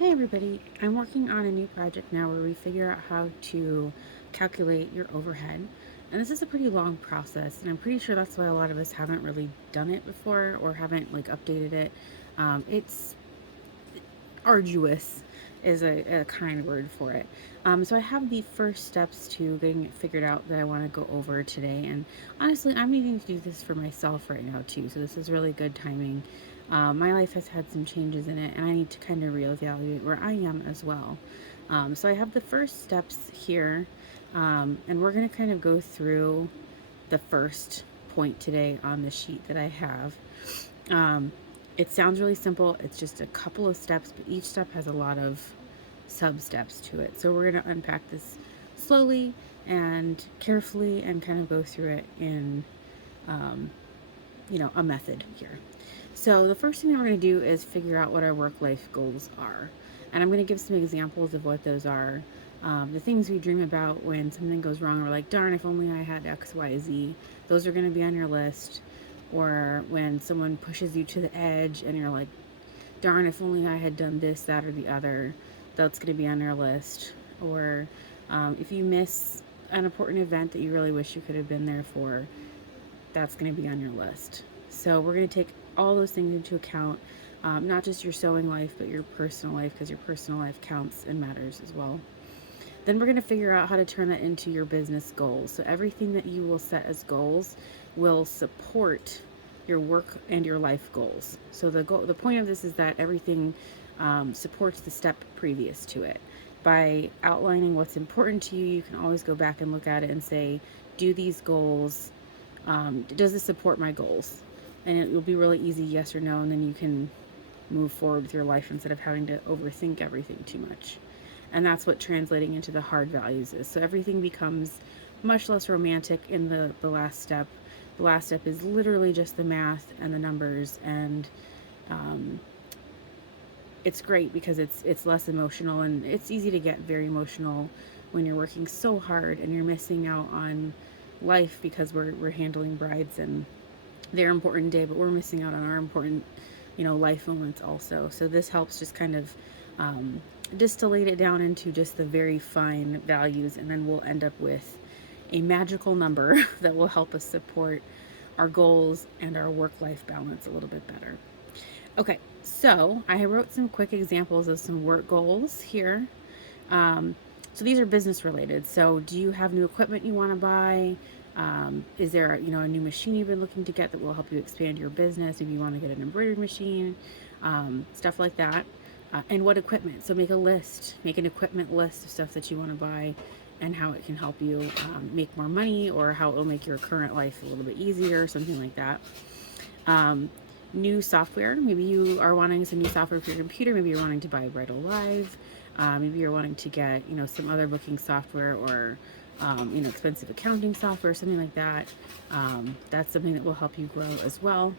Hey everybody, I'm working on a new project now where we figure out how to calculate your overhead. And this is a pretty long process, and I'm pretty sure that's why a lot of us haven't really done it before or haven't updated it. It's arduous is a kind word for it. So I have the first steps to getting it figured out that I want to go over today. And honestly, I'm needing to do this for myself right now too. So this is really good timing. My life has had some changes in it, and I need to kind of reevaluate where I am as well. So I have the first steps here, and we're going to kind of go through the first point today on the sheet that I have. Um, it sounds really simple. It's just a couple of steps, but each step has a lot of sub steps to it. So we're going to unpack this slowly and carefully and kind of go through it in, um, a method here. So the first thing that we're going to do is figure out what our work-life goals are. And I'm going to give some examples of what those are. The things we dream about when something goes wrong, we're like, darn, if only I had X, Y, Z. Those are going to be on your list. Or when someone pushes you to the edge and you're like, darn, if only I had done this, that, or the other, that's going to be on your list. Or if you miss an important event that you really wish you could have been there for, that's going to be on your list. So we're going to take all those things into account, not just your sewing life, but your personal life, because your personal life counts and matters as well. Then we're going to figure out how to turn that into your business goals. So everything that you will set as goals will support your work and your life goals. So the point of this is that everything supports the step previous to it. By outlining what's important to you, you can always go back and look at it and say, do these goals, does this support my goals? And it will be really easy, yes or no, and then you can move forward with your life instead of having to overthink everything too much. And that's what translating into the hard values is. So everything becomes much less romantic in the last step. The last step is literally just the math and the numbers, and um, it's great because it's less emotional, and it's easy to get very emotional when you're working so hard and you're missing out on life because we're handling brides and their important day, but we're missing out on our important, life moments also. So this helps just kind of distillate it down into just the very fine values, and then we'll end up with a magical number that will help us support our goals and our work-life balance a little bit better. Okay, so I wrote some quick examples of some work goals here. So these are business related. So do you have new equipment you want to buy? Is there, a new machine you've been looking to get that will help you expand your business? Maybe you want to get an embroidery machine, stuff like that. And what equipment? So make a list, make an equipment list of stuff that you want to buy and how it can help you make more money, or how it will make your current life a little bit easier, something like that. Um, New software. Maybe you are wanting some new software for your computer. Maybe you're wanting to buy Bridal Live. Maybe you're wanting to get, some other booking software, or, expensive accounting software, something like that. That's something that will help you grow as well.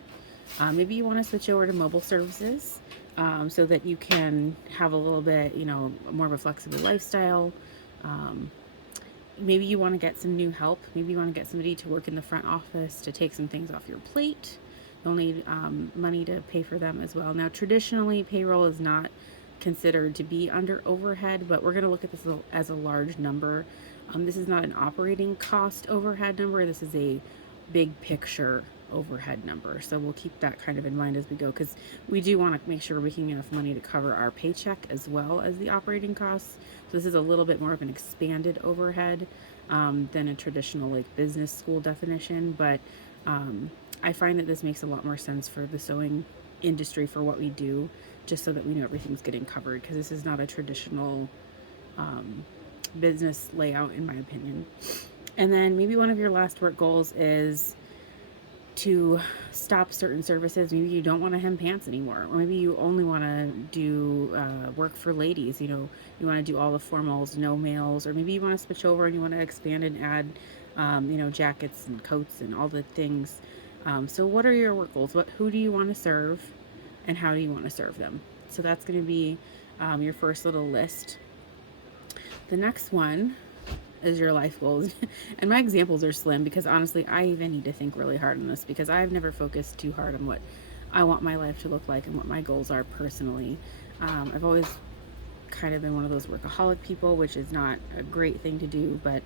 Maybe you want to switch over to mobile services, so that you can have a little bit, more of a flexible lifestyle. Um, Maybe you want to get some new help. Maybe you want to get somebody to work in the front office to take some things off your plate. You'll need money to pay for them as well. Now, traditionally, payroll is not considered to be under overhead, but we're going to look at this as a large number. This is not an operating cost overhead number. This is a big picture overhead number. So we'll keep that kind of in mind as we go, because we do want to make sure we're making enough money to cover our paycheck as well as the operating costs. So this is a little bit more of an expanded overhead than a traditional business school definition, but I find that this makes a lot more sense for the sewing industry for what we do, just so that we know everything's getting covered, because this is not a traditional business layout, in my opinion. And then maybe one of your last work goals is to stop certain services. Maybe you don't want to hem pants anymore, or maybe you only want to do work for ladies. You want to do all the formals, no males, or maybe you want to switch over and you want to expand and add, jackets and coats and all the things. So what are your work goals? Who do you want to serve, and how do you want to serve them? So that's going to be your first little list. The next one is your life goals. And my examples are slim because honestly, I even need to think really hard on this, because I've never focused too hard on what I want my life to look like and what my goals are personally. I've always kind of been one of those workaholic people, which is not a great thing to do, but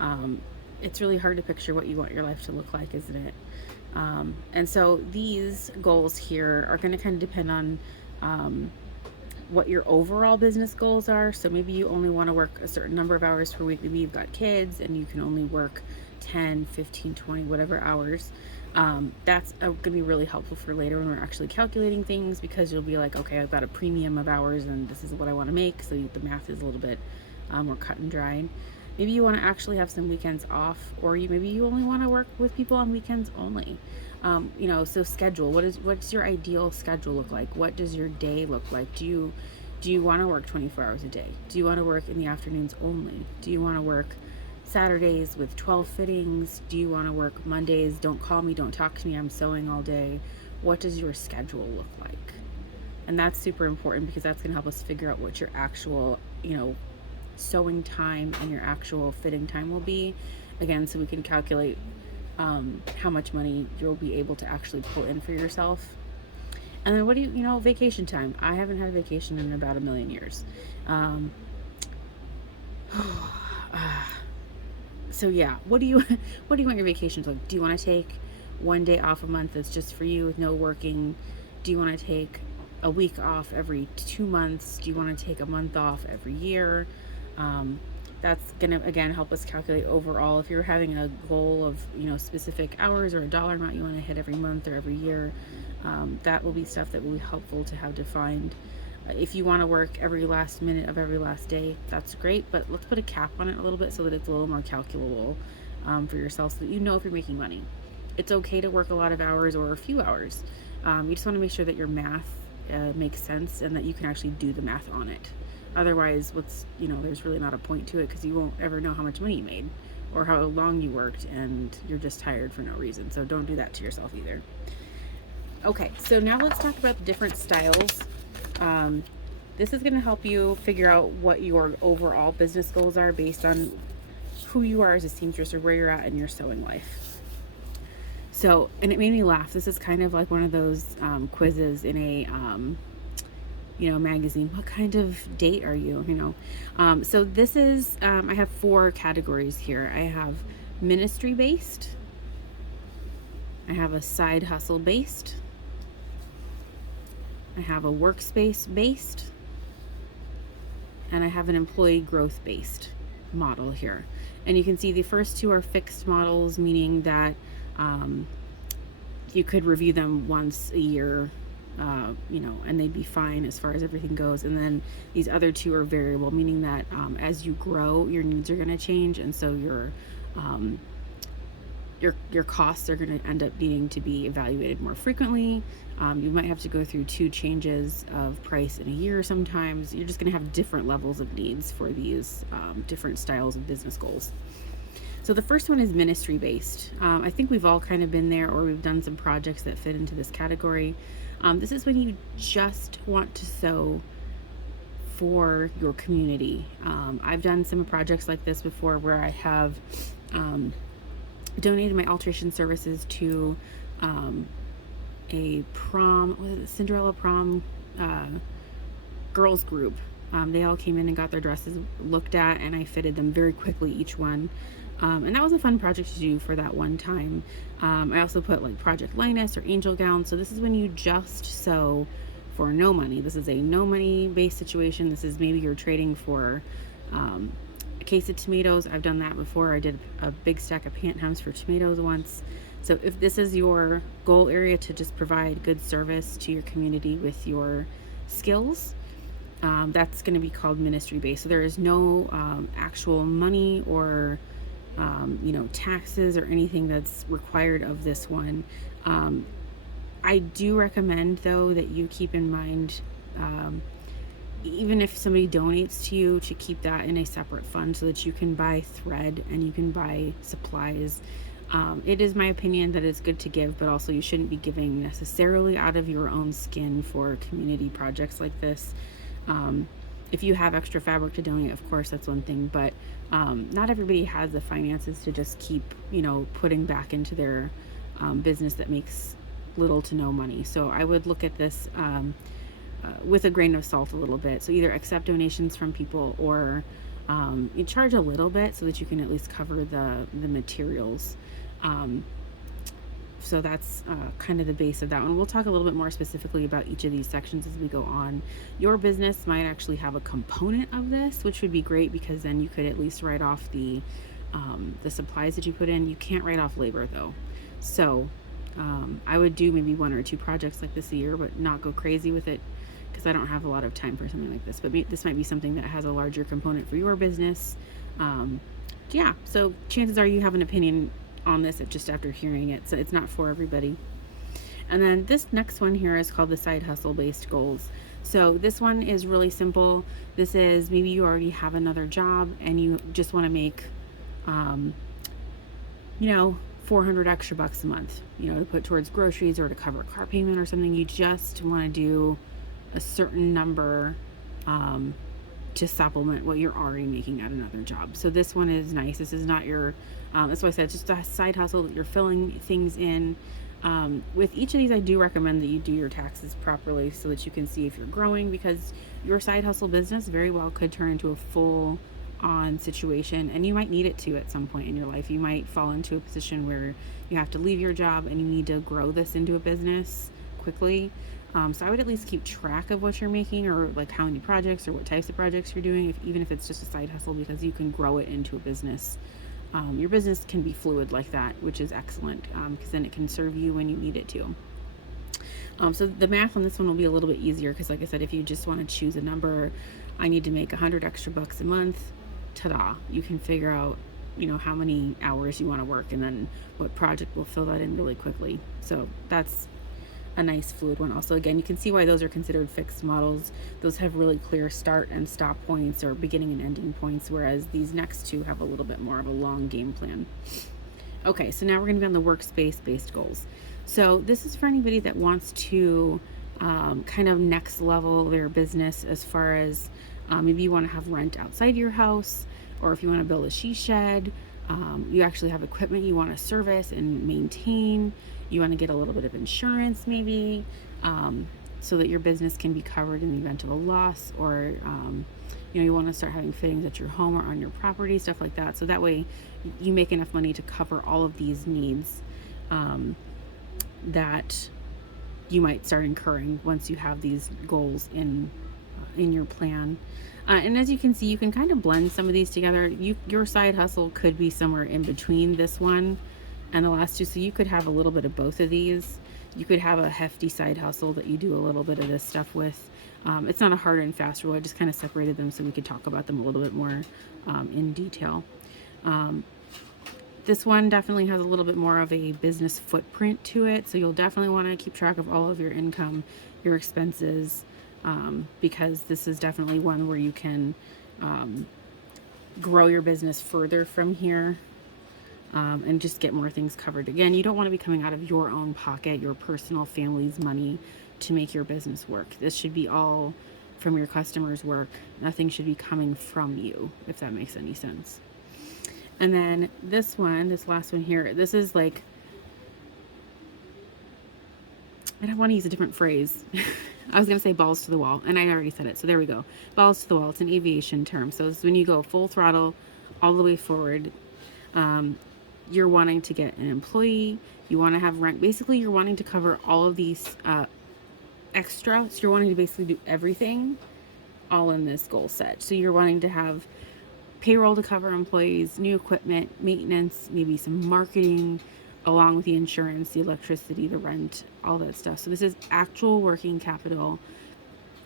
um, it's really hard to picture what you want your life to look like, isn't it? And so these goals here are going to kind of depend on um, what your overall business goals are. So maybe you only want to work a certain number of hours per week. Maybe you've got kids and you can only work 10, 15, 20, whatever hours. That's going to be really helpful for later when we're actually calculating things, because you'll be like, okay, I've got a premium of hours and this is what I want to make. So the math is a little bit more cut and dried. Maybe you want to actually have some weekends off, or maybe you only want to work with people on weekends only. So schedule. What's your ideal schedule look like? What does your day look like? Do you want to work 24 hours a day? Do you want to work in the afternoons only? Do you want to work Saturdays with 12 fittings? Do you want to work Mondays? Don't call me, don't talk to me, I'm sewing all day. What does your schedule look like? And that's super important, because that's going to help us figure out what your actual, sewing time and your actual fitting time will be. Again, so we can calculate how much money you'll be able to actually pull in for yourself. And then vacation time. I haven't had a vacation in about a million years. So yeah, what do you want your vacations like? Do you want to take one day off a month that's just for you with no working? Do you want to take a week off every 2 months? Do you want to take a month off every year? That's gonna again help us calculate overall. If you're having a goal of specific hours or a dollar amount you want to hit every month or every year, that will be stuff that will be helpful to have defined. If you want to work every last minute of every last day, that's great, but let's put a cap on it a little bit so that it's a little more calculable for yourself, so that you know if you're making money. It's okay to work a lot of hours or a few hours. You just want to make sure that your math makes sense and that you can actually do the math on it. Otherwise, there's really not a point to it, because you won't ever know how much money you made or how long you worked, and you're just tired for no reason. So don't do that to yourself either. Okay, so now let's talk about the different styles. This is going to help you figure out what your overall business goals are based on who you are as a seamstress or where you're at in your sewing life. So, and it made me laugh. This is kind of like one of those quizzes in a magazine. What kind of date are you? So this is, I have 4 categories here. I have ministry based, I have a side hustle based, I have a workspace based, and I have an employee growth based model here. And you can see the first 2 are fixed models, meaning that you could review them once a year, and they'd be fine as far as everything goes. And then these other 2 are variable, meaning that as you grow, your needs are going to change, and so your costs are going to end up needing to be evaluated more frequently. You might have to go through 2 changes of price in a year. Sometimes you're just going to have different levels of needs for these different styles of business goals. So the first one is ministry based. I think we've all kind of been there, or we've done some projects that fit into this category. This is when you just want to sew for your community. I've done some projects like this before, where I have donated my alteration services to a Cinderella prom girls group. They all came in and got their dresses looked at, and I fitted them very quickly, each one. And that was a fun project to do for that one time. I also put like Project Linus or Angel Gown. So this is when you just sew for no money. This is a no money based situation. This is maybe you're trading for a case of tomatoes. I've done that before. I did a big stack of pant hems for tomatoes once. So if this is your goal area, to just provide good service to your community with your skills, that's going to be called ministry based. So there is no actual money or taxes or anything that's required of this one. I do recommend, though, that you keep in mind, even if somebody donates to you, to keep that in a separate fund so that you can buy thread and you can buy supplies. It is my opinion that it's good to give, but also you shouldn't be giving necessarily out of your own skin for community projects like this. If you have extra fabric to donate, of course, that's one thing, but not everybody has the finances to just keep, putting back into their business that makes little to no money. So I would look at this with a grain of salt a little bit. So either accept donations from people, or you charge a little bit so that you can at least cover the materials. Um, so that's kind of the base of that one. We'll talk a little bit more specifically about each of these sections as we go on. Your business might actually have a component of this, which would be great, because then you could at least write off the supplies that you put in. You can't write off labor though. So I would do maybe 1 or 2 projects like this a year, but not go crazy with it, because I don't have a lot of time for something like this. But this might be something that has a larger component for your business. Um, yeah, so chances are you have an opinion on this just after hearing it. So it's not for everybody. And then this next one here is called the side hustle based goals. So this one is really simple. This is maybe you already have another job and you just want to make, um, 400 extra bucks a month, to put towards groceries or to cover a car payment or something. You just want to do a certain number, to supplement what you're already making at another job. So this one is nice. This is not your, that's why I said it's just a side hustle that you're filling things in. With each of these, I do recommend that you do your taxes properly so that you can see if you're growing, because your side hustle business very well could turn into a full on situation, and you might need it to at some point in your life. You might fall into a position where you have to leave your job and you need to grow this into a business quickly. So I would at least keep track of what you're making, or like how many projects or what types of projects you're doing, even if it's just a side hustle, because you can grow it into a business. Your business can be fluid like that, which is excellent, because then it can serve you when you need it to. So the math on this one will be a little bit easier, because like I said, if you just want to choose a number, I need to make 100 extra bucks a month, ta-da, you can figure out how many hours you want to work, and then what project will fill that in really quickly. So that's a nice fluid one. Also, again, you can see why those are considered fixed models. Those have really clear start and stop points, or beginning and ending points, whereas these next two have a little bit more of a long game plan. Okay, so now we're going to be on the workspace based goals. So this is for anybody that wants to kind of next level their business, as far as maybe you want to have rent outside your house, or if you want to build a she shed, you actually have equipment you want to service and maintain. You want to get a little bit of insurance maybe, so that your business can be covered in the event of a loss, or you want to start having fittings at your home or on your property, stuff like that. So that way you make enough money to cover all of these needs that you might start incurring once you have these goals in your plan. And as you can see, you can kind of blend some of these together. Your side hustle could be somewhere in between this one and the last two. So you could have a little bit of both of these. You could have a hefty side hustle that you do a little bit of this stuff with. It's not a hard and fast rule. I just kind of separated them so we could talk about them a little bit more in detail. This one definitely has a little bit more of a business footprint to it. So you'll definitely want to keep track of all of your income, your expenses, because this is definitely one where you can grow your business further from here, and just get more things covered. Again, you don't want to be coming out of your own pocket, your personal family's money, to make your business work. This should be all from your customers' work. Nothing should be coming from you, if that makes any sense. And then this last one here, this is like, I don't want to use a different phrase. I was going to say balls to the wall, and I already said it. So there we go. Balls to the wall. It's an aviation term. So it's when you go full throttle all the way forward. You're wanting to get an employee. You want to have rent. Basically, you're wanting to cover all of these extra. So you're wanting to basically do everything all in this goal set. So you're wanting to have payroll to cover employees, new equipment, maintenance, maybe some marketing, along with the insurance, the electricity, the rent, all that stuff. So this is actual working capital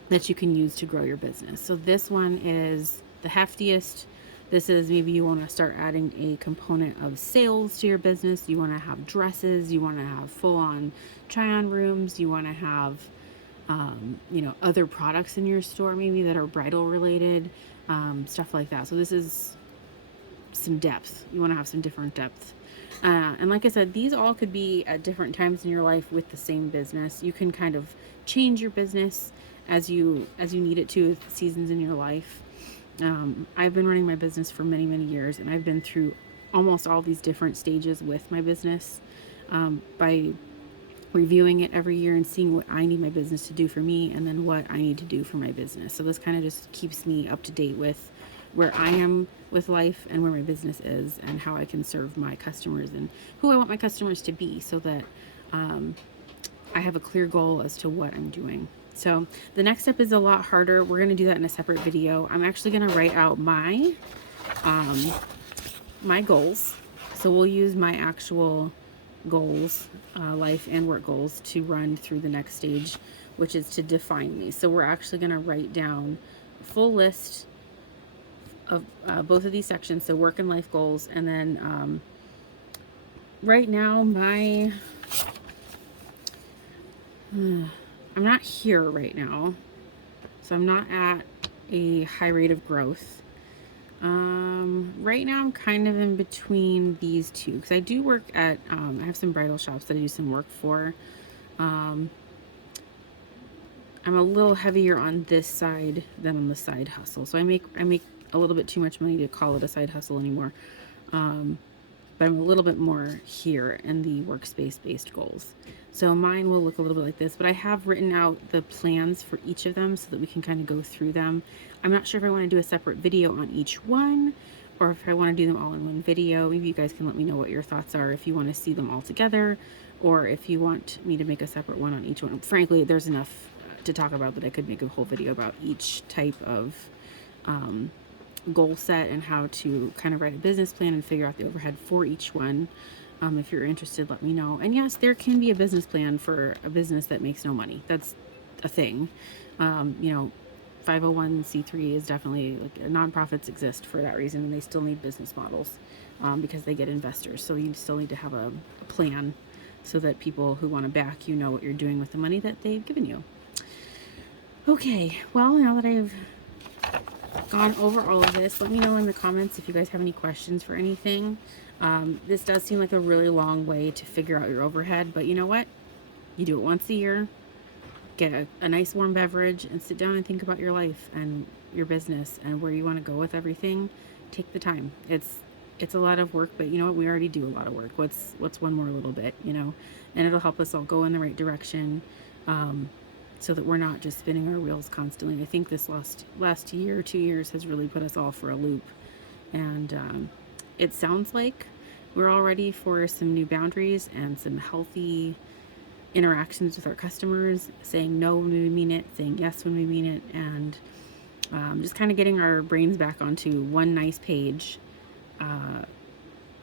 that you can use to grow your business. So this one is the heftiest. This is maybe you want to start adding a component of sales to your business. You want to have dresses. You want to have full-on try-on rooms. You want to have, other products in your store maybe that are bridal related, stuff like that. So this is some depth. You want to have some different depth. And like I said, these all could be at different times in your life with the same business. You can kind of change your business as you need it to, with seasons in your life. I've been running my business for many, many years, and I've been through almost all these different stages with my business. By reviewing it every year and seeing what I need my business to do for me and then what I need to do for my business. So this kind of just keeps me up to date with where I am with life and where my business is and how I can serve my customers and who I want my customers to be, so that I have a clear goal as to what I'm doing. So the next step is a lot harder. We're going to do that in a separate video. I'm actually going to write out my goals. So we'll use my actual goals, life and work goals, to run through the next stage, which is to define these. So we're actually going to write down a full list of both of these sections, so work and life goals. And then right now I'm not here right now, so I'm not at a high rate of growth. Right now I'm kind of in between these two, because I do work at, I have some bridal shops that I do some work for. I'm a little heavier on this side than on the side hustle. So I make a little bit too much money to call it a side hustle anymore. But I'm a little bit more here in the workspace based goals. So mine will look a little bit like this, but I have written out the plans for each of them so that we can kind of go through them. I'm not sure if I want to do a separate video on each one, or if I want to do them all in one video. Maybe you guys can let me know what your thoughts are, if you want to see them all together, or if you want me to make a separate one on each one. Frankly, there's enough to talk about that I could make a whole video about each type of goal set and how to kind of write a business plan and figure out the overhead for each one. If you're interested, let me know. And yes, there can be a business plan for a business that makes no money. That's a thing. 501c3 is definitely, like, nonprofits exist for that reason, and they still need business models because they get investors. So you still need to have a plan so that people who want to back you know what you're doing with the money that they've given you. Okay, well, now that I've gone over all of this, let me know in the comments if you guys have any questions for anything. This does seem like a really long way to figure out your overhead, but you know what? You do it once a year, get a nice warm beverage, and sit down and think about your life and your business and where you want to go with everything. Take the time. It's a lot of work, but you know what? We already do a lot of work. What's one more little bit, and it'll help us all go in the right direction. So that we're not just spinning our wheels constantly. I think this last year, 2 years, has really put us all for a loop. And it sounds like we're all ready for some new boundaries and some healthy interactions with our customers, saying no when we mean it, saying yes when we mean it, and just kind of getting our brains back onto one nice page.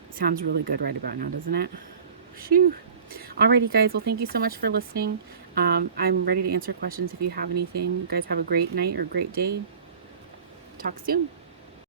Sounds really good right about now, doesn't it? Phew. Alrighty, guys. Well, thank you so much for listening. I'm ready to answer questions if you have anything. You guys have a great night or great day. Talk soon.